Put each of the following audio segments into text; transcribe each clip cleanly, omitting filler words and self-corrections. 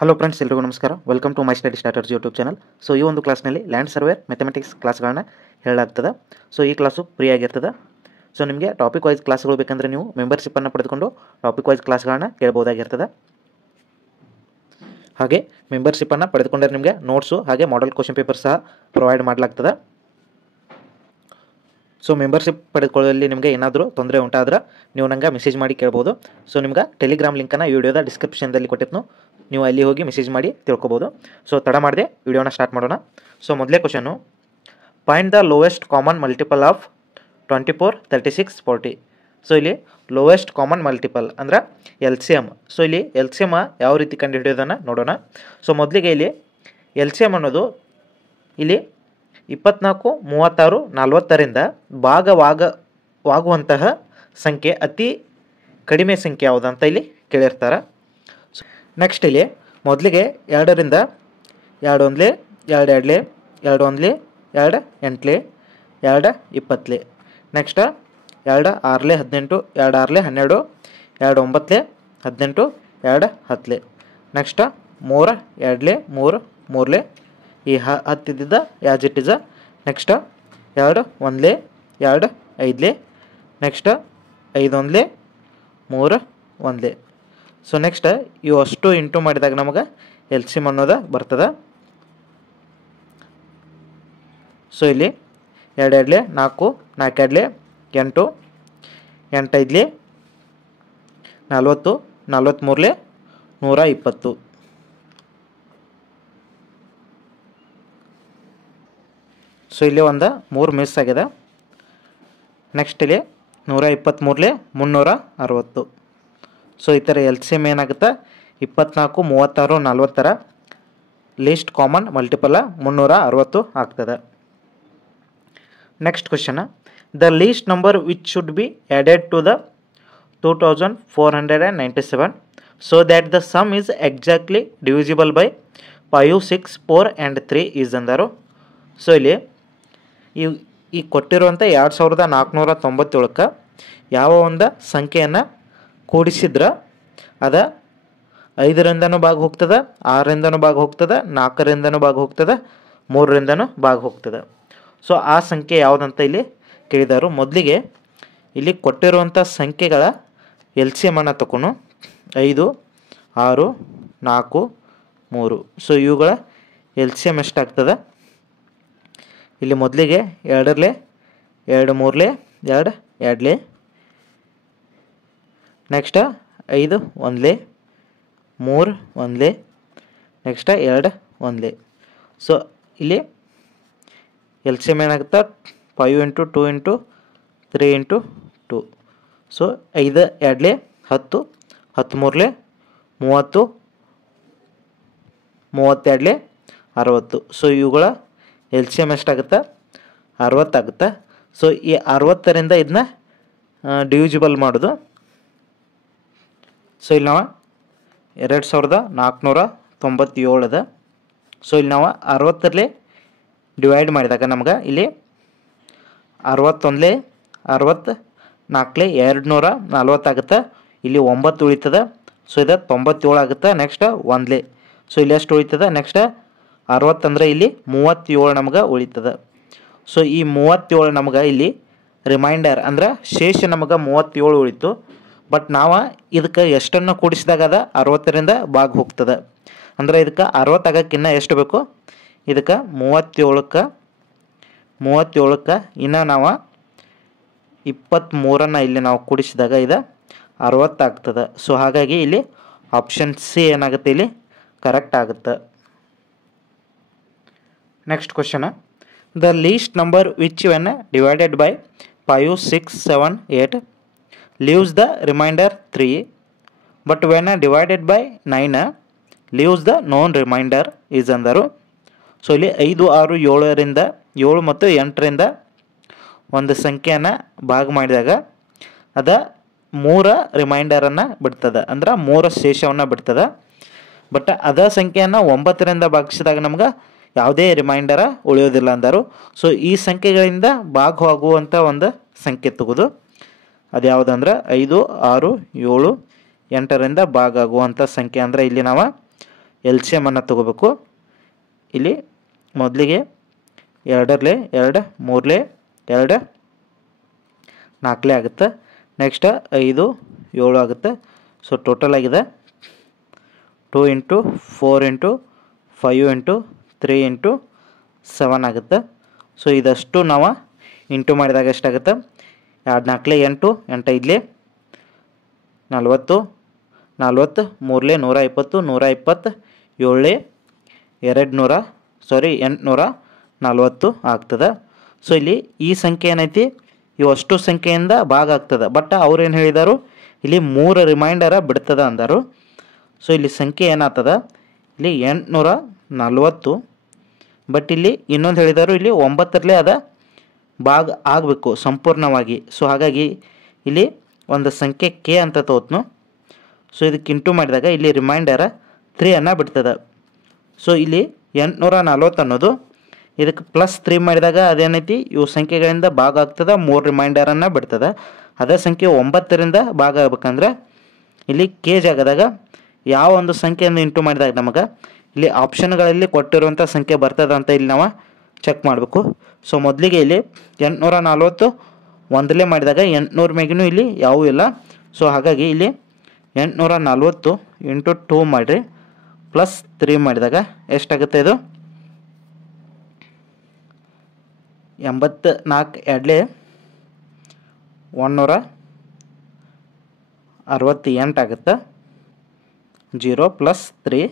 Hello friends, ಎಲ್ರಿಗೂ ನಮಸ್ಕಾರ. Welcome to my study starters YouTube channel. So ಈ ಒಂದು ಕ್ಲಾಸ್ನಲ್ಲಿ ಲ್ಯಾಂಡ್ ಸರ್ವೇರ್ ಮ್ಯಾಥಮೆಟಿಕ್ಸ್ ಕ್ಲಾಸ್ಗಳನ್ನ ಹೇಳಲಾಗ್ತದೆ. ಸೊ ಈ ಕ್ಲಾಸು ಫ್ರೀ ಆಗಿರ್ತದೆ. ಸೊ ನಿಮಗೆ ಟಾಪಿಕ್ ವೈಸ್ ಕ್ಲಾಸ್ಗಳು ಬೇಕಂದರೆ ನೀವು ಮೆಂಬರ್ಶಿಪ್ಪನ್ನು ಪಡೆದುಕೊಂಡು ಟಾಪಿಕ್ ವೈಸ್ ಕ್ಲಾಸ್ಗಳನ್ನ ಕೇಳಬಹುದಾಗಿರ್ತದೆ. ಹಾಗೆ ಮೆಂಬರ್ಶಿಪ್ಪನ್ನು ಪಡೆದುಕೊಂಡ್ರೆ ನಿಮಗೆ ನೋಟ್ಸು ಹಾಗೆ ಮಾಡೆಲ್ ಕ್ವಶನ್ ಪೇಪರ್ ಸಹ ಪ್ರೊವೈಡ್ ಮಾಡಲಾಗ್ತದೆ. ಸೊ ಮೆಂಬರ್ಶಿಪ್ ಪಡೆದುಕೊಳ್ಳುವಲ್ಲಿ ನಿಮಗೆ ಏನಾದರೂ ತೊಂದರೆ ಉಂಟಾದ್ರೆ ನೀವು ನಂಗೆ ಮೆಸೇಜ್ ಮಾಡಿ ಕೇಳ್ಬೋದು. ಸೊ ನಿಮ್ಗೆ ಟೆಲಿಗ್ರಾಮ್ ಲಿಂಕನ್ನು ಈ ವಿಡಿಯೋದ ಡಿಸ್ಕ್ರಿಪ್ಷನ್ದಲ್ಲಿ ಕೊಟ್ಟಿತ್ತು, ನೀವು ಅಲ್ಲಿ ಹೋಗಿ ಮೆಸೇಜ್ ಮಾಡಿ ತಿಳ್ಕೊಬೋದು. ಸೊ ತಡ ಮಾಡದೆ ವಿಡಿಯೋನ ಸ್ಟಾರ್ಟ್ ಮಾಡೋಣ. ಸೊ ಮೊದಲೇ question, find the lowest common multiple of 24, 36, 40. So ಇಲ್ಲಿ ಲೋವೆಸ್ಟ್ ಕಾಮನ್ ಮಲ್ಟಿಪಲ್ ಅಂದ್ರೆ ಎಲ್ ಸಿ ಎಮ್. ಸೊ ಇಲ್ಲಿ ಎಲ್ ಸಿ ಎಮ್ ಯಾವ ರೀತಿ ಕಂಡುಹಿಡಿಯೋದನ್ನು ನೋಡೋಣ. ಸೊ ಮೊದಲಿಗೆ ಇಲ್ಲಿ ಎಲ್ ಸಿ ಎಮ್ ಅನ್ನೋದು ಇಲ್ಲಿ 24, 36, 40ರಿಂದ ಭಾಗವಾಗುವಂತಹ ಸಂಖ್ಯೆ ಅತಿ ಕಡಿಮೆ ಸಂಖ್ಯೆ ಯಾವುದಂತ ಇಲ್ಲಿ ಕೇಳಿರ್ತಾರೆ. ನೆಕ್ಸ್ಟ್ ಇಲ್ಲಿ ಮೊದಲಿಗೆ 2ರಿಂದ 2 ಒಂದ್ಲೆ 2 ಎರಡ್ಲೆ 2 ಒಂದ್ಲೆ 2 ಎಂಟ್ಲೆ 2 20. ನೆಕ್ಸ್ಟ್ 2 6ಲೆ 18, 2 6ಲೆ 12, 2 9ಲೆ 18, 2 10. ನೆಕ್ಸ್ಟ್ 3 2ಲೆ 3, 3ಲೆ ಈ 10 ಇದ್ದಿದ್ದ ಯಾಸ್ ಇಟ್ ಇಸ್. ನೆಕ್ಸ್ಟ್ 2 1ಲೆ 2 5ಲೆ. ನೆಕ್ಸ್ಟ್ 5 ಒಂದ್ಲೆ 3 1ಲೆ. ಸೊ ನೆಕ್ಸ್ಟ್ ಇವು ಅಷ್ಟು ಇಂಟು ಮಾಡಿದಾಗ ನಮಗೆ ಎಲ್ ಸಿ ಎಮ್ ಅನ್ನೋದು ಬರ್ತದೆ. ಸೊ ಇಲ್ಲಿ 2 2ಲೆ 4, 4 2ಲೆ 8, 8 5ಲೆ 40, 43ಲೆ 120. ಸೊ ಇಲ್ಲಿ ಒಂದು 3 ಮಿಸ್ ಆಗಿದೆ. ನೆಕ್ಸ್ಟ್ ಇಲ್ಲಿ 123ಲೆ 360. ಸೊ ಈ ಥರ ಎಲ್ ಸಿ ಎಮ್ ಏನಾಗುತ್ತೆ, 24, 36, 40ರ ಲೀಸ್ಟ್ ಕಾಮನ್ ಮಲ್ಟಿಪಲ್ 360 ಆಗ್ತದೆ. Next question, the least number which should be added to the 2497 so that the sum is exactly divisible by 5, 6, 4 and 3 is ಅಂದರು. So ಇಲ್ಲಿ ಈ ಕೊಟ್ಟಿರುವಂಥ 2497ಕ್ಕೆ ಯಾವ ಒಂದು ಸಂಖ್ಯೆಯನ್ನು ಕೂಡಿಸಿದ್ರೆ ಅದು 5ರಿಂದನೂ ಭಾಗ ಹೋಗ್ತದೆ, 6ರಿಂದನೂ ಭಾಗ ಹೋಗ್ತದೆ, 4ರಿಂದನೂ ಭಾಗ ಹೋಗ್ತದೆ, 3ರಿಂದನೂ ಭಾಗ ಹೋಗ್ತದೆ. ಸೊ ಆ ಸಂಖ್ಯೆ ಯಾವುದಂತ ಇಲ್ಲಿ ಕೇಳಿದರು. ಮೊದಲಿಗೆ ಇಲ್ಲಿ ಕೊಟ್ಟಿರುವಂಥ ಸಂಖ್ಯೆಗಳ ಎಲ್ ಸಿ ಎಮ್ ಅನ್ನು ತಗೊಂಡು 5, 6, 4, 3. ಸೊ ಇವುಗಳ ಎಲ್ ಸಿ ಎಮ್ ಎಷ್ಟಾಗ್ತದೆ, ಇಲ್ಲಿ ಮೊದಲಿಗೆ 2ಲೆ 2 3ಲೆ 2 2ಲೆ. ನೆಕ್ಸ್ಟ್ 5 1ಲೆ 3 1ಲೆ. ನೆಕ್ಸ್ಟ್ 2 1ಲೆ. ಸೊ ಇಲ್ಲಿ ಎಲ್ ಸಿ ಎಮ್ ಏನಾಗುತ್ತೆ, 5 × 2 × 3 × 2. ಸೊ 5 2ಲೆ 10, 13ಲೆ 30, 32ಲೆ 60. ಸೊ ಇವುಗಳ ಎಲ್ ಸಿ ಎಮ್ ಎಷ್ಟಾಗುತ್ತೆ, 60 ಆಗುತ್ತೆ. ಸೊ ಈ 60ರಿಂದ ಇದನ್ನ ಡಿವಿಸಿಬಲ್ ಮಾಡೋದು. ಸೊ ಇಲ್ಲಿ ನಾವು 2497 ಅದ. ಸೊ ಇಲ್ಲಿ ನಾವು 60ರಲ್ಲಿ ಡಿವೈಡ್ ಮಾಡಿದಾಗ ನಮ್ಗೆ ಇಲ್ಲಿ 61ಲೆ 60, 4ಲೆ 240 ಆಗುತ್ತೆ. ಇಲ್ಲಿ 9 ಉಳಿತದೆ. ಸೊ ಇದು 97 ಆಗುತ್ತೆ. ನೆಕ್ಸ್ಟ್ 1ಲೆ. ಸೊ ಇಲ್ಲಿ ಎಷ್ಟು ಉಳಿತದೆ, ನೆಕ್ಸ್ಟ್ 60 ಅಂದರೆ ಇಲ್ಲಿ 37 ನಮ್ಗೆ ಉಳಿತದೆ. ಸೊ ಈ 37 ನಮ್ಗೆ ಇಲ್ಲಿ ರಿಮೈಂಡರ್ ಅಂದ್ರೆ ಶೇಷ ನಮಗೆ 37 ಉಳಿತು. ಬಟ್ ನಾವು ಇದಕ್ಕೆ ಎಷ್ಟನ್ನು ಕೂಡಿಸಿದಾಗ ಅದು 60ರಿಂದ ಭಾಗ ಹೋಗ್ತದೆ. ಅಂದರೆ ಇದಕ್ಕೆ 60 ಆಗೋಕ್ಕಿನ್ನ ಎಷ್ಟು ಬೇಕು, ಇದಕ್ಕೆ 37ಕ್ಕೆ ಇನ್ನು ನಾವು 23 ಇಲ್ಲಿ ನಾವು ಕೂಡಿಸಿದಾಗ ಇದು 60 ಆಗ್ತದೆ. ಸೊ ಹಾಗಾಗಿ ಇಲ್ಲಿ ಆಪ್ಷನ್ ಸಿ ಏನಾಗುತ್ತೆ, ಇಲ್ಲಿ ಕರೆಕ್ಟ್ ಆಗುತ್ತೆ. Next question, the least number which when divided by 5, 6, 7, 8 leaves the remainder 3 but when divided by 9 leaves the known remainder is ಅಂದರು. ಸೊ ಇಲ್ಲಿ 5, 6, 7ರಿಂದ 7 ಮತ್ತು 8ರಿಂದ ಒಂದು ಸಂಖ್ಯೆಯನ್ನು ಭಾಗ ಮಾಡಿದಾಗ ಅದು 3 ರಿಮೈಂಡರನ್ನು ಬಿಡ್ತದೆ, ಅಂದ್ರೆ 3 ಶೇಷವನ್ನು ಬಿಡ್ತದೆ. ಬಟ್ ಅದೇ ಸಂಖ್ಯೆಯನ್ನು 9ರಿಂದ ಭಾಗಿಸಿದಾಗ ನಮ್ಗೆ ಯಾವುದೇ ರಿಮೈಂಡರ ಉಳಿಯೋದಿಲ್ಲ ಅಂದರು. ಸೊ ಈ ಸಂಖ್ಯೆಗಳಿಂದ ಭಾಗವಾಗುವಂಥ ಒಂದು ಸಂಖ್ಯೆ ತೆಗೆದು ಅದು ಯಾವುದಂದ್ರೆ 5, 6, 7, 8ರಿಂದ ಭಾಗ ಆಗುವಂಥ ಸಂಖ್ಯೆ. ಅಂದರೆ ಇಲ್ಲಿ ನಾವು ಎಲ್ ಸಿ ಎಮನ್ನು ತಗೋಬೇಕು. ಇಲ್ಲಿ ಮೊದಲಿಗೆ 2 2 3 2 4 ಆಗುತ್ತೆ. ನೆಕ್ಸ್ಟ್ 5 7 ಆಗುತ್ತೆ. ಸೊ ಟೋಟಲ್ ಆಗಿದೆ 2 × 4 × 5 × 3 × 7 ಆಗುತ್ತೆ. ಸೊ ಇದಷ್ಟು ನಾವು ಇಂಟು ಮಾಡಿದಾಗ ಎಷ್ಟಾಗುತ್ತೆ? 2 4 8 8 5 40 40 3 120 120 7 840 ಆಗ್ತದೆ. ಸೊ ಇಲ್ಲಿ ಈ ಸಂಖ್ಯೆ ಏನೈತಿ ಇವಷ್ಟು ಸಂಖ್ಯೆಯಿಂದ ಭಾಗ ಆಗ್ತದೆ. ಬಟ್ ಅವ್ರೇನು ಹೇಳಿದಾರು ಇಲ್ಲಿ 3 ರಿಮೈಂಡರ ಬಿಡ್ತದ ಅಂದರು. ಸೊ ಇಲ್ಲಿ ಸಂಖ್ಯೆ ಏನಾಗ್ತದ ಇಲ್ಲಿ 840. ಬಟ್ ಇಲ್ಲಿ ಇನ್ನೊಂದು ಹೇಳಿದಾರು ಇಲ್ಲಿ 9ರಲ್ಲೇ ಅದ ಭಾಗ ಆಗಬೇಕು ಸಂಪೂರ್ಣವಾಗಿ. ಸೊ ಹಾಗಾಗಿ ಇಲ್ಲಿ ಒಂದು ಸಂಖ್ಯೆ ಕೆ ಅಂತ ತೋತ್ನು. ಸೊ ಇದಕ್ಕೆ ಇಂಟು ಮಾಡಿದಾಗ ಇಲ್ಲಿ ರಿಮೈಂಡರ 3 ಬಿಡ್ತದೆ. ಸೊ ಇಲ್ಲಿ 840 ಅನ್ನೋದು ಇದಕ್ಕೆ +3 ಮಾಡಿದಾಗ ಅದೇನೈತಿ ಇವು ಸಂಖ್ಯೆಗಳಿಂದ ಭಾಗ ಆಗ್ತದೆ, 3 ರಿಮೈಂಡರನ್ನು ಬಿಡ್ತದೆ. ಅದೇ ಸಂಖ್ಯೆ 9ರಿಂದ ಭಾಗ ಆಗ್ಬೇಕಂದ್ರೆ ಇಲ್ಲಿ ಕೆ ಜಾಗದಾಗ ಯಾವ ಒಂದು ಸಂಖ್ಯೆಯನ್ನು ಇಂಟು ಮಾಡಿದಾಗ ನಮಗೆ ಇಲ್ಲಿ ಆಪ್ಷನ್ಗಳಲ್ಲಿ ಕೊಟ್ಟಿರುವಂಥ ಸಂಖ್ಯೆ ಬರ್ತದೆ ಅಂತ ಇಲ್ಲಿ ನಾವು ಚೆಕ್ ಮಾಡಬೇಕು. ಸೊ ಮೊದಲಿಗೆ ಇಲ್ಲಿ 840 ಒಂದಲೇ ಮಾಡಿದಾಗ 800 ಮೇಗೂ ಇಲ್ಲಿ ಯಾವೂ ಇಲ್ಲ. ಸೊ ಹಾಗಾಗಿ ಇಲ್ಲಿ 840 × 2 ಮಾಡಿರಿ +3 ಮಾಡಿದಾಗ ಎಷ್ಟಾಗುತ್ತೆ? ಇದು 84 2 168 ಆಗುತ್ತೆ. 0 +3.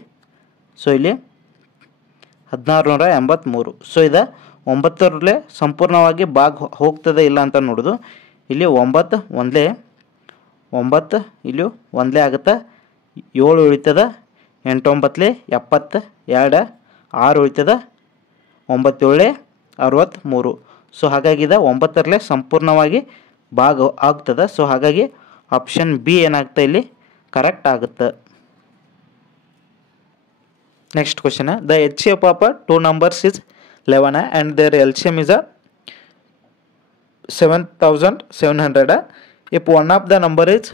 ಸೊ ಇಲ್ಲಿ 1683. ಸೊ ಇದು 9ರಲ್ಲೇ ಸಂಪೂರ್ಣವಾಗಿ ಭಾಗ ಹೋಗ್ತದೆ ಇಲ್ಲ ಅಂತ ನೋಡೋದು. ಇಲ್ಲಿ 9 ಒಂದಲೇ 9 ಇಲ್ಲಿ ಒಂದಲೇ ಆಗುತ್ತೆ. 7 ಉಳಿತದೆ. 8 9 70 2 6 ಉಳಿತದೆ. 9 7 63. ಸೊ ಹಾಗಾಗಿ ಇದು 9ರಲ್ಲೇ ಸಂಪೂರ್ಣವಾಗಿ ಭಾಗ ಆಗ್ತದೆ. ಸೊ ಹಾಗಾಗಿ ಆಪ್ಷನ್ ಬಿ ಏನಾಗುತ್ತೆ ಇಲ್ಲಿ ಕರೆಕ್ಟ್ ಆಗುತ್ತೆ. Next question, the HCF of 2 numbers is 11 and their LCM is 7700. If one of the number is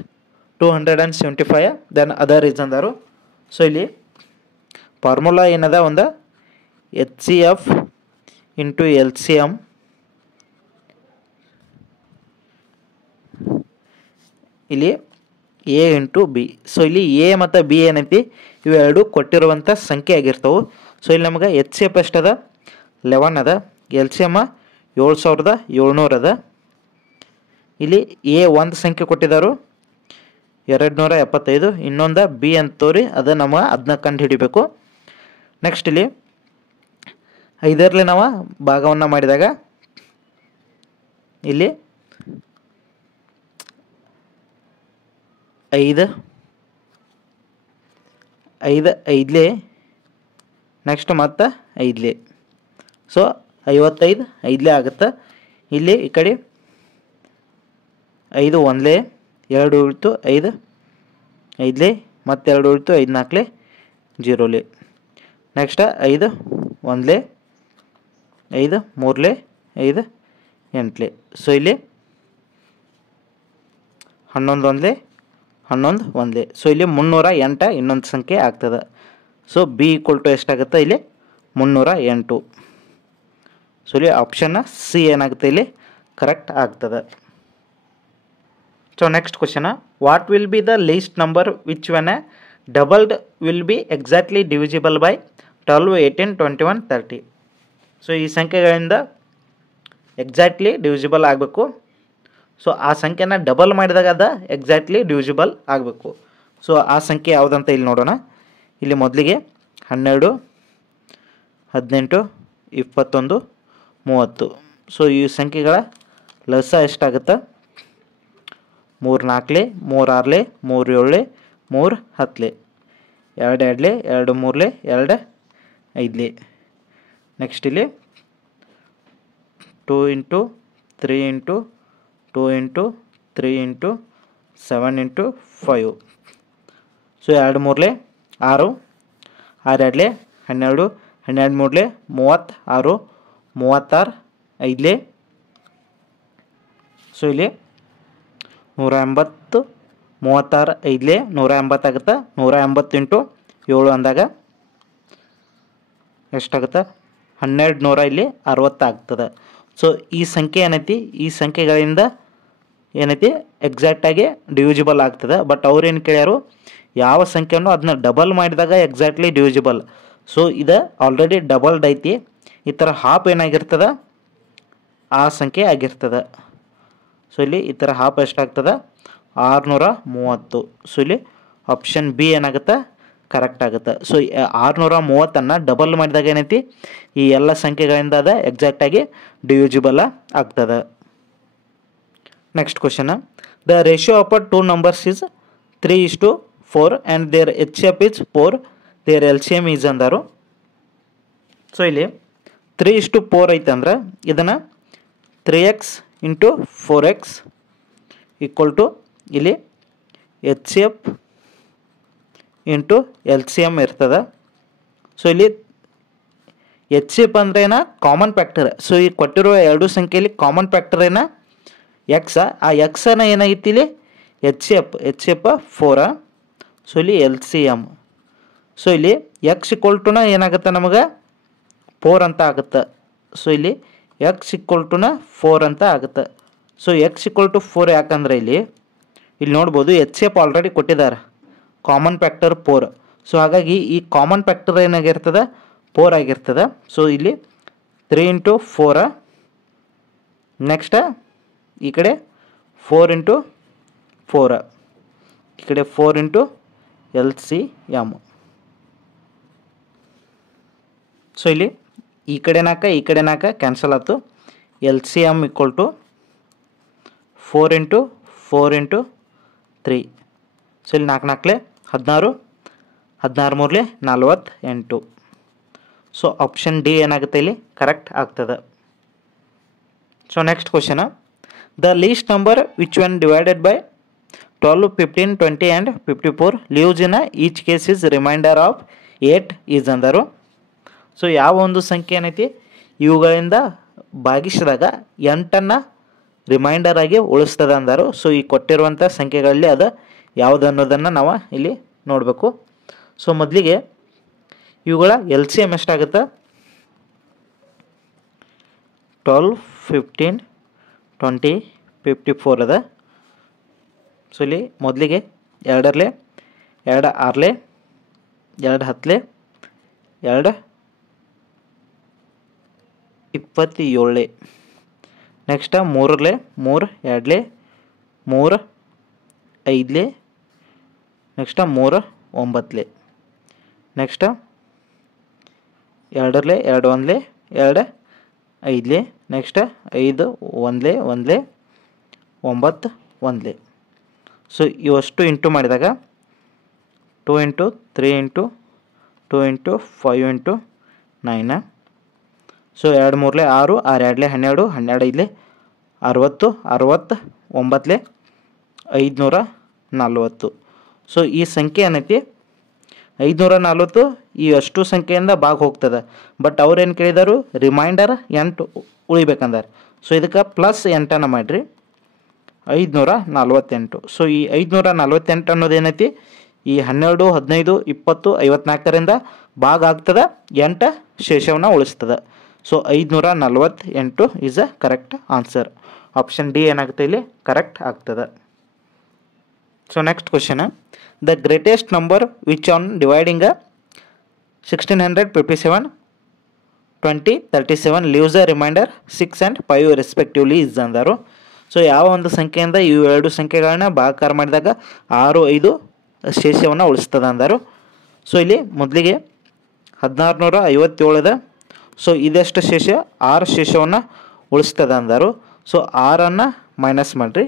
275 then other is ಅಂದರು. ಸೊ ಇಲ್ಲಿ ಫಾರ್ಮುಲಾ ಏನದ ಒಂದು HCF ಇಂಟು LCM ಇಲ್ಲಿ A ಇಂಟು ಬಿ. ಸೊ ಇಲ್ಲಿ A ಮತ್ತು B ಏನೈತಿ ಇವೆರಡು ಕೊಟ್ಟಿರುವಂಥ ಸಂಖ್ಯೆ ಆಗಿರ್ತವೆ. ಸೊ ಇಲ್ಲಿ ನಮಗೆ HCF ಎಷ್ಟದ 11 ಅದ, LCM 7700 ಅದ. ಇಲ್ಲಿ ಎ ಒಂದು ಸಂಖ್ಯೆ ಕೊಟ್ಟಿದ್ದಾರು 275, ಇನ್ನೊಂದು ಬಿ ಅಂತ ತೋರಿ ಅದು ನಮಗೆ ಅದನ್ನ ಕಂಡು ಹಿಡಿಬೇಕು. ನೆಕ್ಸ್ಟ್ ಇಲ್ಲಿ 5ರಲ್ಲೇ ನಾವು ಭಾಗವನ್ನು ಮಾಡಿದಾಗ ಇಲ್ಲಿ 5 5 5ಲೇ ನೆಕ್ಸ್ಟ್ ಮತ್ತು 5ಲೇ. ಸೊ 55 5ಲೇ ಆಗುತ್ತೆ. ಇಲ್ಲಿ ಈ ಕಡೆ 5 1ಲೇ 2 ಉಳಿತು 5 5ಲೇ ಮತ್ತು 2 ಉಳಿತು 5 4ಲೇ 0ಲೇ. ನೆಕ್ಸ್ಟ್ 5 1ಲೇ 5 3ಲೇ 5 8ಲೇ. ಸೊ ಇಲ್ಲಿ 11 1ಲೇ 11 1ಲೇ. ಸೊ ಇಲ್ಲಿ 308 ಇನ್ನೊಂದು ಸಂಖ್ಯೆ ಆಗ್ತದೆ. ಸೊ ಬಿ = ಎಷ್ಟಾಗುತ್ತೆ ಇಲ್ಲಿ 308. ಸೊ ಇಲ್ಲಿ ಆಪ್ಷನ್ ಸಿ ಏನಾಗುತ್ತೆ ಇಲ್ಲಿ ಕರೆಕ್ಟ್ ಆಗ್ತದೆ. So next question, what will be the least number which when doubled will be exactly divisible by 12 18 21 30. So ಈ ಸಂಖ್ಯೆಗಳಿಂದ ಎಕ್ಸಾಕ್ಟ್ಲಿ ಡಿವಿಸಿಬಲ್ ಆಗಬೇಕು. ಸೊ ಆ ಸಂಖ್ಯೆನ ಡಬಲ್ ಮಾಡಿದಾಗ ಅದು ಎಕ್ಸಾಕ್ಟ್ಲಿ ಡಿವಿಸಿಬಲ್ ಆಗಬೇಕು. ಸೊ ಆ ಸಂಖ್ಯೆ ಯಾವುದಂತ ಇಲ್ಲಿ ನೋಡೋಣ. ಇಲ್ಲಿ ಮೊದಲಿಗೆ 12 18 21 30. ಸೊ ಈ ಸಂಖ್ಯೆಗಳ ಲಸ ಎಷ್ಟಾಗುತ್ತೆ? 3 4ಲೇ 3 6ಲೇ 3 7ಲೇ 3 10ಲೇ 2 2ಲೇ 2 3ಲೇ 2 5ಲೇ. ನೆಕ್ಸ್ಟ್ ಇಲ್ಲಿ 2 × 3 × 2 × 3 × 7 × 5. ಸೊ 2 3ಲೇ 6 6 2ಲೇ 12 12 3ಲೇ 36 36 5ಲೇ. ಸೊ ಇಲ್ಲಿ 180 36 5ಲೇ 180 ಆಗುತ್ತೆ. 180 × 7 ಅಂದಾಗ ಎಷ್ಟಾಗುತ್ತೆ 1260 ಇಲ್ಲಿ 60 ಆಗ್ತದೆ. ಸೊ ಈ ಸಂಖ್ಯೆ ಏನೈತಿ ಈ ಸಂಖ್ಯೆಗಳಿಂದ ಏನೈತಿ ಎಕ್ಸಾಕ್ಟಾಗಿ ಡಿವಿಜಿಬಲ್ ಆಗ್ತದೆ. ಬಟ್ ಅವ್ರೇನು ಕೇಳ್ಯಾರು ಯಾವ ಸಂಖ್ಯೆಯನ್ನು ಅದನ್ನ ಡಬಲ್ ಮಾಡಿದಾಗ ಎಕ್ಸಾಕ್ಟ್ಲಿ ಡಿವಿಜಿಬಲ್. ಸೊ ಇದು ಆಲ್ರೆಡಿ ಡಬಲ್ಡ್ ಐತಿ. ಈ ಥರ ಹಾಫ್ ಏನಾಗಿರ್ತದೆ ಆ ಸಂಖ್ಯೆ ಆಗಿರ್ತದೆ. ಸೊ ಇಲ್ಲಿ ಈ ಥರ ಹಾಫ್ ಎಷ್ಟಾಗ್ತದೆ 630. ಸೊ ಇಲ್ಲಿ ಆಪ್ಷನ್ ಬಿ ಏನಾಗುತ್ತೆ ಕರೆಕ್ಟ್ ಆಗುತ್ತೆ. ಸೊ 630 ಡಬಲ್ ಮಾಡಿದಾಗ ಏನೈತಿ ಈ ಎಲ್ಲ ಸಂಖ್ಯೆಗಳಿಂದ ಅದು ಎಕ್ಸಾಕ್ಟಾಗಿ ಡಿವಿಜಿಬಲ್ ಆಗ್ತದೆ. Next question, the ratio of 2 numbers is 3:4 and their HCF is 4, their LCM is ಅಂದರು. ಸೊ ಇಲ್ಲಿ 3:4 ಐತೆ ಅಂದ್ರೆ ಇದನ್ನು 3x × 4x ಈಕ್ವಲ್ ಟು ಇಲ್ಲಿ HCF × LCM ಇರ್ತದೆ. ಸೊ ಇಲ್ಲಿ HCF ಅಂದ್ರೆ ಏನ ಕಾಮನ್ ಫ್ಯಾಕ್ಟರ್. ಸೊ ಈ ಕೊಟ್ಟಿರುವ ಎರಡು ಸಂಖ್ಯೆಯಲ್ಲಿ ಕಾಮನ್ ಫ್ಯಾಕ್ಟರ್ ಏನ ಎಕ್ಸ್. ಆ ಎಕ್ಸನ ಏನಾಗಿತ್ತು ಇಲ್ಲಿ HCF 4. ಸೊ ಇಲ್ಲಿ LCM. ಸೊ ಇಲ್ಲಿ ಎಕ್ಸ್ ಈಕ್ವಲ್ ಟುನ ಏನಾಗುತ್ತೆ ನಮಗೆ 4 ಅಂತ ಆಗುತ್ತೆ. ಸೊ ಇಲ್ಲಿ ಎಕ್ಸ್ ಈಕ್ವಲ್ ಟುನ 4 ಅಂತ ಆಗುತ್ತೆ. ಸೊ ಎಕ್ಸ್ ಈಕ್ವಲ್ ಟು 4 ಯಾಕಂದರೆ ಇಲ್ಲಿ ನೋಡ್ಬೋದು HCF ಆಲ್ರೆಡಿ ಕೊಟ್ಟಿದ್ದಾರೆ ಕಾಮನ್ ಫ್ಯಾಕ್ಟರ್ 4. ಸೊ ಹಾಗಾಗಿ ಈ ಕಾಮನ್ ಫ್ಯಾಕ್ಟರ್ ಏನಾಗಿರ್ತದೆ 4 ಆಗಿರ್ತದೆ. ಸೊ ಇಲ್ಲಿ 3 × 4 ನೆಕ್ಸ್ಟ್ ಈ ಕಡೆ 4 × 4 ಈ ಕಡೆ 4 × LCM. ಸೊ ಇಲ್ಲಿ ಈ ಕಡೆ ನಾಲ್ಕ ಕ್ಯಾನ್ಸಲ್ ಆಯ್ತು. LCM equal to 4 × 4 × 3. ಸೊ ಇಲ್ಲಿ 4 4 16 16 3 48. ಸೊ ಆಪ್ಷನ್ ಡಿ ಏನಾಗುತ್ತೆ ಇಲ್ಲಿ ಕರೆಕ್ಟ್ ಆಗ್ತದೆ. So next question, the least number which on divided by 12, 15, 20 and 54 leaves in each case is remainder of 8 is ಅಂದರು. ಸೊ ಯಾವ ಒಂದು ಸಂಖ್ಯೆ ಏನೈತಿ ಇವುಗಳಿಂದ ಭಾಗಿಸಿದಾಗ 8 ರಿಮೈಂಡರ್ ಆಗಿ ಉಳಿಸ್ತದೆ ಅಂದರು. ಸೊ ಈ ಕೊಟ್ಟಿರುವಂಥ ಸಂಖ್ಯೆಗಳಲ್ಲಿ ಅದು ಯಾವುದು ಅನ್ನೋದನ್ನು ನಾವು ಇಲ್ಲಿ ನೋಡಬೇಕು. ಸೊ ಮೊದಲಿಗೆ ಇವುಗಳ LCM ಎಷ್ಟಾಗುತ್ತೆ 12, 15, 20, 54 ಅದ. ಸೊ ಇಲ್ಲಿ ಮೊದಲಿಗೆ 2 2 6 2 10 2 27. Next 3 3 2 3 5 next 3 9. Next 2 2 1 2 5 next 5 1 1 9 1. So ಇವಷ್ಟು ಇಂಟು ಮಾಡಿದಾಗ 2 × 3 × 2 × 5 × 9. ಸೊ 2 3 6 6 2 12 12 5 60 60 9 540. ಸೊ ಈ ಸಂಖ್ಯೆ ಏನೈತಿ 540 ಈ ಅಷ್ಟು ಸಂಖ್ಯೆಯಿಂದ ಭಾಗ ಹೋಗ್ತದೆ. ಬಟ್ ಅವ್ರೇನು ಕೇಳಿದರು ರಿಮೈಂಡರ್ 8 ಉಳಿಬೇಕಂದಾರೆ. ಸೊ ಇದಕ್ಕೆ ಪ್ಲಸ್ 8 ಮಾಡಿರಿ 548. ಸೊ ಈ 548 ಅನ್ನೋದು ಏನೈತಿ ಈ 12 15 20 54ರಿಂದ ಭಾಗ ಆಗ್ತದೆ 8 ಶೇಷವನ್ನು ಉಳಿಸ್ತದೆ. So 548 is a correct answer. Option D ಏನಾಗುತ್ತೆ ಇಲ್ಲಿ ಕರೆಕ್ಟ್ ಆಗ್ತದೆ. So next question, the greatest number which on dividing 1657, 20, 37 leaves a remainder 6 and 5 respectively is ಅಂದರು. ಸೊ ಯಾವ ಒಂದು ಸಂಖ್ಯೆಯಿಂದ ಇವು ಎರಡು ಸಂಖ್ಯೆಗಳನ್ನ ಭಾಗಾಕಾರ ಮಾಡಿದಾಗ 6 5 ಶೇಷವನ್ನು ಉಳಿಸ್ತದೆ ಅಂದರು. ಸೊ ಇಲ್ಲಿ ಮೊದಲಿಗೆ 1657 ಸೊ ಇದೆಷ್ಟು ಶೇಷ 6 ಶೇಷವನ್ನು ಉಳಿಸ್ತದೆ ಅಂದರು. ಸೊ 6 ಮೈನಸ್ ಮಾಡಿರಿ.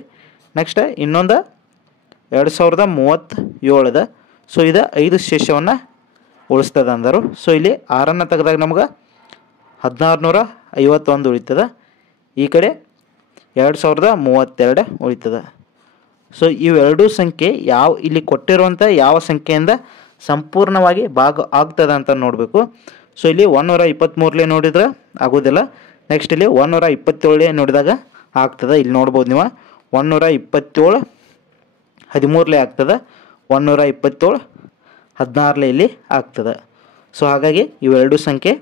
ನೆಕ್ಸ್ಟ್ ಇನ್ನೊಂದು 2037. ಸೊ ಇದು 5 ಶೇಷವನ್ನು ಉಳಿಸ್ತದೆ ಅಂದರು. ಸೊ ಇಲ್ಲಿ 6 ತೆಗೆದಾಗ ನಮ್ಗೆ 1651 ಉಳಿತದೆ. ಈ ಕಡೆ 2032 ಉಳಿತದೆ. ಸೊ ಇವೆರಡೂ ಸಂಖ್ಯೆ ಯಾವ ಇಲ್ಲಿ ಕೊಟ್ಟಿರುವಂಥ ಯಾವ ಸಂಖ್ಯೆಯಿಂದ ಸಂಪೂರ್ಣವಾಗಿ ಭಾಗ ಆಗ್ತದೆ ಅಂತ ನೋಡಬೇಕು. ಸೊ ಇಲ್ಲಿ 123 ನೋಡಿದ್ರೆ ಆಗೋದಿಲ್ಲ. ನೆಕ್ಸ್ಟ್ ಇಲ್ಲಿ 127 ನೋಡಿದಾಗ ಆಗ್ತದೆ. ಇಲ್ಲಿ ನೋಡ್ಬೋದು ನೀವು 127 13 ಆಗ್ತದೆ, 127 16 ಇಲ್ಲಿ ಆಗ್ತದೆ. ಸೊ ಹಾಗಾಗಿ ಇವೆರಡು ಸಂಖ್ಯೆ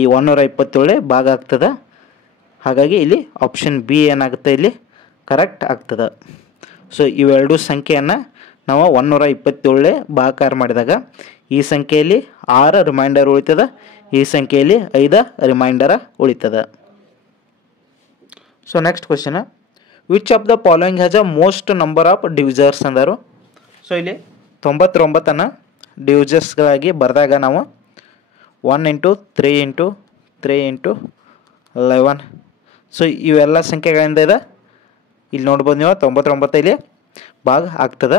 ಈ 127 ಭಾಗ ಆಗ್ತದೆ. ಹಾಗಾಗಿ ಇಲ್ಲಿ ಆಪ್ಷನ್ ಬಿ ಏನಾಗುತ್ತೆ ಇಲ್ಲಿ ಕರೆಕ್ಟ್ ಆಗ್ತದೆ. ಸೊ ಇವೆರಡು ಸಂಖ್ಯೆಯನ್ನು ನಾವು 127 ಭಾಗಾಕಾರ ಮಾಡಿದಾಗ ಈ ಸಂಖ್ಯೆಯಲ್ಲಿ 6 ರಿಮೈಂಡರ್ ಉಳಿತದೆ, ಈ ಸಂಖ್ಯೆಯಲ್ಲಿ 5 ರಿಮೈಂಡರ ಉಳಿತದೆ. So next question, which of the following has a most number of divisors ಅಂದರು. ಸೊ ಇಲ್ಲಿ 99 ಡಿವಿಸರ್ಸ್ಗಳಾಗಿ ಬರೆದಾಗ ನಾವು 1 ಇಂಟು 3 ಇಂಟು 3 ಇಂಟು 11. ಸೊ ಇವೆಲ್ಲ ಸಂಖ್ಯೆಗಳಿಂದ ಇದೆ. ಇಲ್ಲಿ ನೋಡ್ಬೋದು ನೀವು 99 ಇಲ್ಲಿ ಭಾಗ ಆಗ್ತದೆ.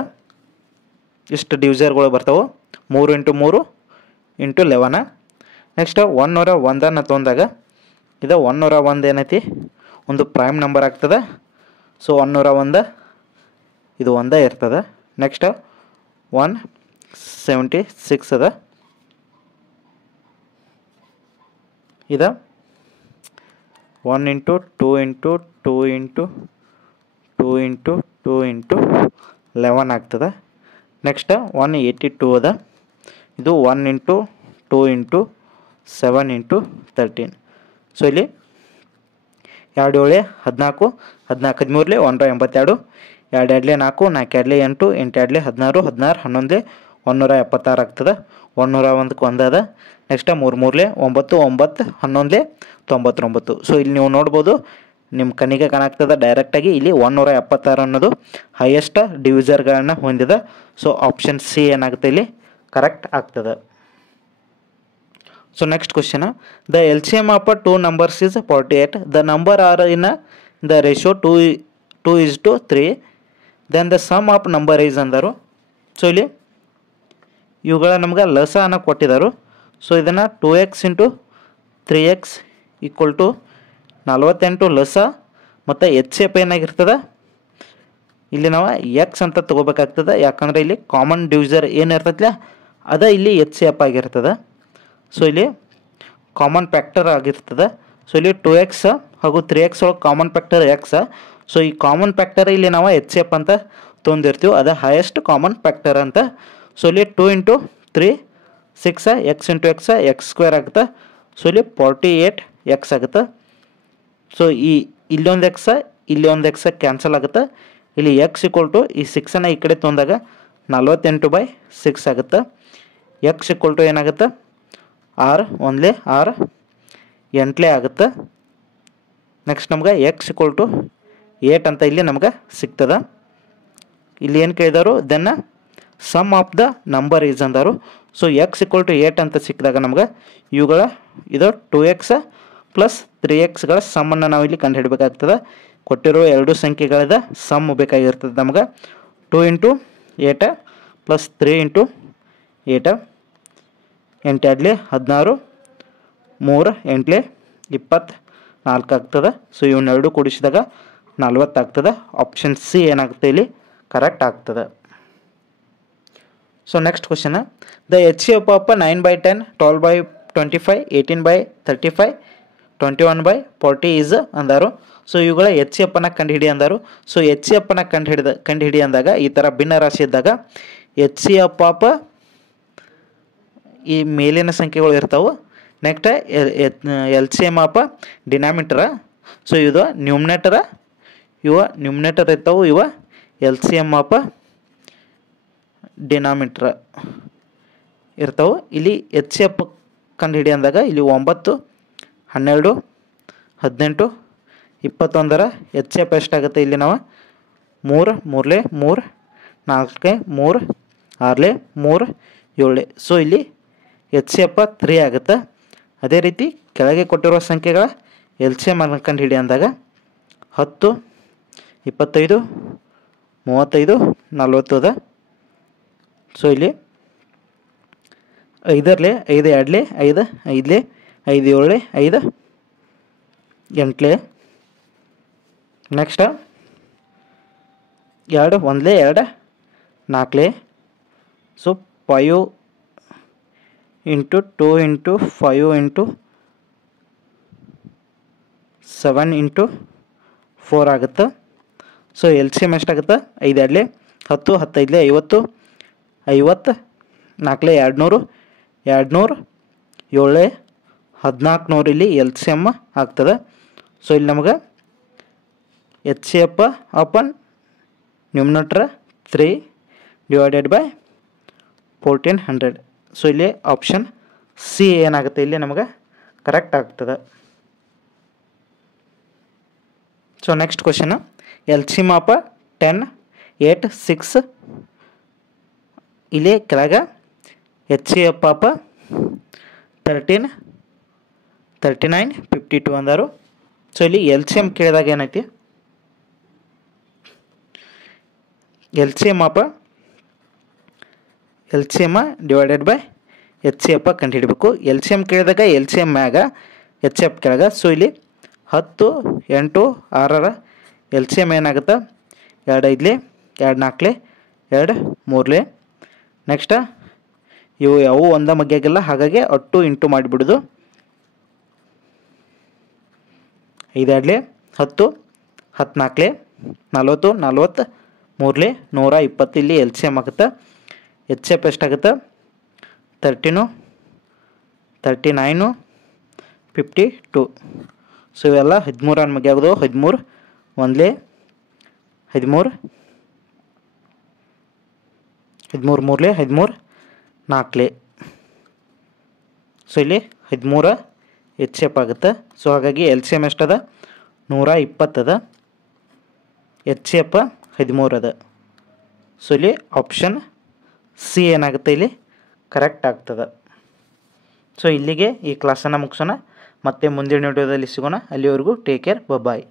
ಇಷ್ಟು ಡಿವಿಸರ್ಗಳು ಬರ್ತಾವೆ. 3 ಇಂಟು 3 ಇಂಟು 11. ನೆಕ್ಸ್ಟ್ 101 ತೊಗೊಂಡಾಗ ಇದು 101 ಏನೈತಿ ಒಂದು ಪ್ರೈಮ್ ನಂಬರ್ ಆಗ್ತದೆ. ಸೊ 101 ಇದು ಒಂದೇ ಇರ್ತದೆ. ನೆಕ್ಸ್ಟ್ 176 ಅದ. ಇದು 1 into 2 into 2 into 2 into 2 into 11 ಆಗ್ತದೆ. ನೆಕ್ಸ್ಟ್ 182 ಅದ. ಇದು 1 ಇಂಟು 2 ಇಂಟು 7 ಇಂಟು 13. ಸೊ ಇಲ್ಲಿ 2 7 14, 14 13 182, 2 2 4, 4 2 8, 8 2 16, 16 11 176 ಆಗ್ತದೆ. 101ಕ್ಕೆ 1 ಅದ. ನೆಕ್ಸ್ಟ್ 3 3 9, 9 11 99. ಸೊ ಇಲ್ಲಿ ನೀವು ನೋಡ್ಬೋದು, ನಿಮ್ಮ ಕಣ್ಣಿಗೆ ಕಾಣಾಗ್ತದೆ ಡೈರೆಕ್ಟಾಗಿ ಇಲ್ಲಿ 176 ಅನ್ನೋದು ಹೈಯೆಸ್ಟ್ ಡಿವಿಸರ್ಗಳನ್ನು ಹೊಂದಿದೆ. ಸೊ ಆಪ್ಷನ್ ಸಿ ಏನಾಗುತ್ತೆ ಇಲ್ಲಿ ಕರೆಕ್ಟ್ ಆಗ್ತದೆ. So next question, the LCM of 2 numbers is 48. The number are in the ratio 2:3. Then the sum of number is ಅಂದರು. ಸೊ ಇಲ್ಲಿ ಇವುಗಳ ನಮ್ಗೆ ಲಸ ಅನ್ನು ಕೊಟ್ಟಿದ್ದಾರೆ. ಸೊ ಇದನ್ನು 2x into 3x equal to 48 ಲಸ ಮತ್ತು HCF ಏನಾಗಿರ್ತದೆ ಇಲ್ಲಿ ನಾವು ಎಕ್ಸ್ ಅಂತ ತೊಗೋಬೇಕಾಗ್ತದೆ. ಯಾಕಂದರೆ ಇಲ್ಲಿ ಕಾಮನ್ ಡಿವಿಸರ್ ಏನಿರ್ತೈತಿಲ್ಲ ಅದ ಇಲ್ಲಿ HCF ಆಗಿರ್ತದೆ. ಸೊ ಇಲ್ಲಿ ಕಾಮನ್ ಫ್ಯಾಕ್ಟರ್ ಆಗಿರ್ತದೆ. ಸೊ ಇಲ್ಲಿ 2x ಹಾಗೂ 3x ಒಳಗೆ ಕಾಮನ್ ಫ್ಯಾಕ್ಟರ್ ಎಕ್ಸ್. ಸೊ ಈ ಕಾಮನ್ ಫ್ಯಾಕ್ಟರ್ ಇಲ್ಲಿ ನಾವು HCF ಅಂತ ತೊಗೊಂಡಿರ್ತೀವಿ, ಅದು ಹೈಯೆಸ್ಟ್ ಕಾಮನ್ ಫ್ಯಾಕ್ಟರ್ ಅಂತ. ಸೊ ಇಲ್ಲಿ 2 into 3 6, X into X X square ಆಗುತ್ತೆ. ಸೊ ಇಲ್ಲಿ 48x ಆಗುತ್ತೆ. ಸೊ ಇಲ್ಲಿ ಒಂದು ಎಕ್ಸ ಇಲ್ಲಿ ಒಂದು ಎಕ್ಸ ಕ್ಯಾನ್ಸಲ್ ಆಗುತ್ತೆ. ಇಲ್ಲಿ ಎಕ್ಸ್ ಈಕ್ವಲ್ ಟು ಈ 6ಅನ್ನು ಈ ಕಡೆ ತೊಗೊಂಡಾಗ 48/6 ಆಗುತ್ತೆ. ಎಕ್ಸ್ ಈಕ್ವಲ್ ಟು ಏನಾಗುತ್ತೆ 6 1 6 8 ಆಗುತ್ತೆ. ನೆಕ್ಸ್ಟ್ ನಮ್ಗೆ ಎಕ್ಸ್ ಈಕ್ವಲ್ ಟು 8 ಅಂತ ಇಲ್ಲಿ ನಮ್ಗೆ ಸಿಗ್ತದೆ. ಇಲ್ಲಿ ಏನು ಕೇಳಿದಾರು, then sum of the number is ಅಂದರು. ಸೊ ಎಕ್ಸ್ ಈಕ್ವಲ್ ಟು 8 ಅಂತ ಸಿಕ್ಕಿದಾಗ ನಮ್ಗೆ ಇವುಗಳ ಇದು 2x ಪ್ಲಸ್ 3xಗಳ ಸಮ್ಮನ್ನು ನಾವು ಇಲ್ಲಿ ಕಂಡು ಹಿಡಬೇಕಾಗ್ತದೆ. ಕೊಟ್ಟಿರೋ ಎರಡು ಸಂಖ್ಯೆಗಳಿಂದ ಸಮ್ ಬೇಕಾಗಿರ್ತದೆ ನಮ್ಗೆ. 2 ಇಂಟು 8 ಪ್ಲಸ್ 3 ಇಂಟು 8 8 2 16, 3 8 24 ಆಗ್ತದೆ. ಸೊ ಇವನ್ನೆರಡು ಕೂಡಿಸಿದಾಗ 40 ಆಗ್ತದೆ. ಆಪ್ಷನ್ ಸಿ ಏನಾಗುತ್ತೆ ಇಲ್ಲಿ ಕರೆಕ್ಟ್ ಆಗ್ತದೆ. So next question, the HCF of 9/10, 12/25, 18/35, 21/40 is ಅಂದರು. ಸೊ ಇವುಗಳ HCF ಅನ್ನು ಕಂಡುಹಿಡಿ ಅಂದರು. ಸೊ HCF ಅನ್ನು ಕಂಡುಹಿಡಿ ಅಂದಾಗ ಈ ಥರ ಭಿನ್ನ ರಾಶಿ ಇದ್ದಾಗ HCF ಆಫ್ ಈ ಮೇಲಿನ ಸಂಖ್ಯೆಗಳು ಇರ್ತಾವೆ. Next LCM of denominator. So ಇದು ನ್ಯೂಮಿನೇಟರ, ಇವ ನ್ಯೂಮಿನೇಟರ್ ಇರ್ತಾವೆ, ಇವ LCM ಆಫ್ ಡಿನಾಮಿನೇಟರ್ ಇರ್ತಾವೆ. ಇಲ್ಲಿ HCF ಕಂಡುಹಿಡಿ ಅಂದಾಗ ಇಲ್ಲಿ 9, 12, 18, 21ರ HCF ಎಷ್ಟಾಗುತ್ತೆ ಇಲ್ಲಿ ನಾವು 3 3 3 4 3 6 3 7. ಸೊ ಇಲ್ಲಿ HCF 3 ಆಗುತ್ತೆ. ಅದೇ ರೀತಿ ಕೆಳಗೆ ಕೊಟ್ಟಿರುವ ಸಂಖ್ಯೆಗಳ LCM ಅನ್ನು ಕಂಡುಹಿಡಿ ಅಂದಾಗ 10, 25, 35, 40 ಅದ. ಸೊ ಇಲ್ಲಿ 5 5 2 5 5 5 7 5 8. Next 2 1 2 4. So 5 into 2 into 5 into 7 into 4 ಆಗುತ್ತೆ. ಸೊ LCM ಎಷ್ಟಾಗುತ್ತೆ 5 2 10 10 5 50 50 4 200 200 7 1400 ಇಲ್ಲಿ ಎಲ್ ಸಿ ಎಮ್ ಆಗ್ತದೆ. ಸೊ ಇಲ್ಲಿ ನಮಗೆ H C F upon numerator 3 divided by 1400. So ಇಲ್ಲಿ ಆಪ್ಷನ್ ಸಿ ಏನಾಗುತ್ತೆ ಇಲ್ಲಿ ನಮಗೆ ಕರೆಕ್ಟ್ ಆಗ್ತದೆ. So next question, L C M of 10, 8, 6 ಇಲ್ಲಿ ಕೆಳಗೆ ಎಚ್ ಸಿ ಎಫ್ ಆಫ್ 13, 39, 52 ಅಂದರು. ಸೊ ಇಲ್ಲಿ ಎಲ್ ಸಿ ಎಮ್ ಕೇಳಿದಾಗ ಏನೈತಿ, L C M divided by H C F ಕಂಡುಹಿಡಬೇಕು. ಎಲ್ ಸಿ ಎಮ್ ಕೇಳಿದಾಗ ಎಲ್ ಸಿ ಎಮ್ ಮ್ಯಾಗ ಎಚ್ ಸಿ ಎಫ್ ಕೆಳಗೆ. ಸೊ ಇಲ್ಲಿ 10, 8, 6 ಎಲ್ ಸಿ ಎಮ್ ಏನಾಗುತ್ತೆ, 2 5, 2 4, 2 3. ನೆಕ್ಸ್ಟ್ ಇವು ಯಾವ ಒಂದ ಮಗ್ಯಾಗಿಲ್ಲ, ಹಾಗಾಗಿ ಒಟ್ಟು ಇಂಟು ಮಾಡಿಬಿಡೋದು. 5 2 10, 14 40, 40 3 120 ಇಲ್ಲಿ ಎಲ್ ಸಿ ಎಮ್ ಆಗುತ್ತೆ. ಎಚ್ ಎಫ್ ಎಷ್ಟಾಗುತ್ತೆ, 13, 39, 52. ಸೊ ಇವೆಲ್ಲ 13 ಮಗ್ಗೆ ಆಗೋದು. 13 1 13, 13 3 13 4. ಸೊ ಇಲ್ಲಿ 13 ಎಚ್ ಎಫ್ ಆಗುತ್ತೆ. ಸೊ ಹಾಗಾಗಿ ಎಲ್ ಸಿ ಎಮ್ ಎಷ್ಟದ, 120 ಅದ, ಎಚ್ ಸಿ ಎಫ್ 13 ಅದ. ಸೊ ಇಲ್ಲಿ ಆಪ್ಷನ್ ಸಿ ಏನಾಗುತ್ತೆ ಇಲ್ಲಿ ಕರೆಕ್ಟ್ ಆಗ್ತದೆ. ಸೊ ಇಲ್ಲಿಗೆ ಈ ಕ್ಲಾಸನ್ನು ಮುಗಿಸೋಣ. ಮತ್ತೆ ಮುಂದಿನ ವಿಡಿಯೋದಲ್ಲಿ ಸಿಗೋಣ. ಅಲ್ಲಿವರೆಗೂ ಟೇಕ್ ಕೇರ್, ಬಾಯ್.